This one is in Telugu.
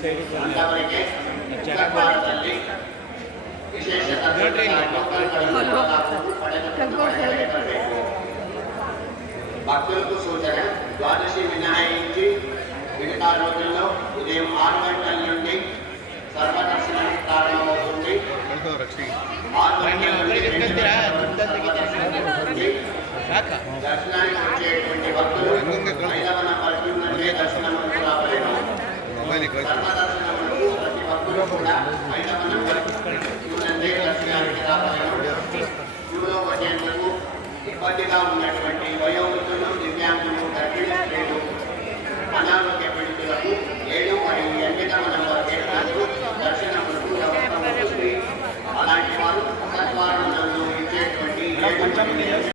అంతవరకే విశేష భక్తులకు సూచన ద్వాదశి మినహాయించి మిగతా రోజుల్లో ఉదయం 6 గంటల నుండి సర్వదర్శనం ప్రారంభమవుతుంది. 6 గంటల నుండి దర్శనానికి వచ్చేటువంటి భక్తులు ఐదవన పల్లి నుండి దర్శనములకు రావలేను. సర్వదర్శనములకు ప్రతి భక్తులు కూడా ఐదవన పల్లి నుండి దర్శనానికి రావలేను. క్యూలో వచ్చేందుకు ఇబ్బందిగా ఉన్నటువంటి వయోవృద్ధులు, దివ్యాంగులు, గర్భిణీ స్త్రీలు, అనారోగ్య పీడితులకు 7 మరియు 8వ నంబర్ గేట్లకు దర్శనములకు వ్యవస్థ ఉంటుంది. అలాంటి వారు ఒక ద్వారం నందు ఇచ్చేటువంటి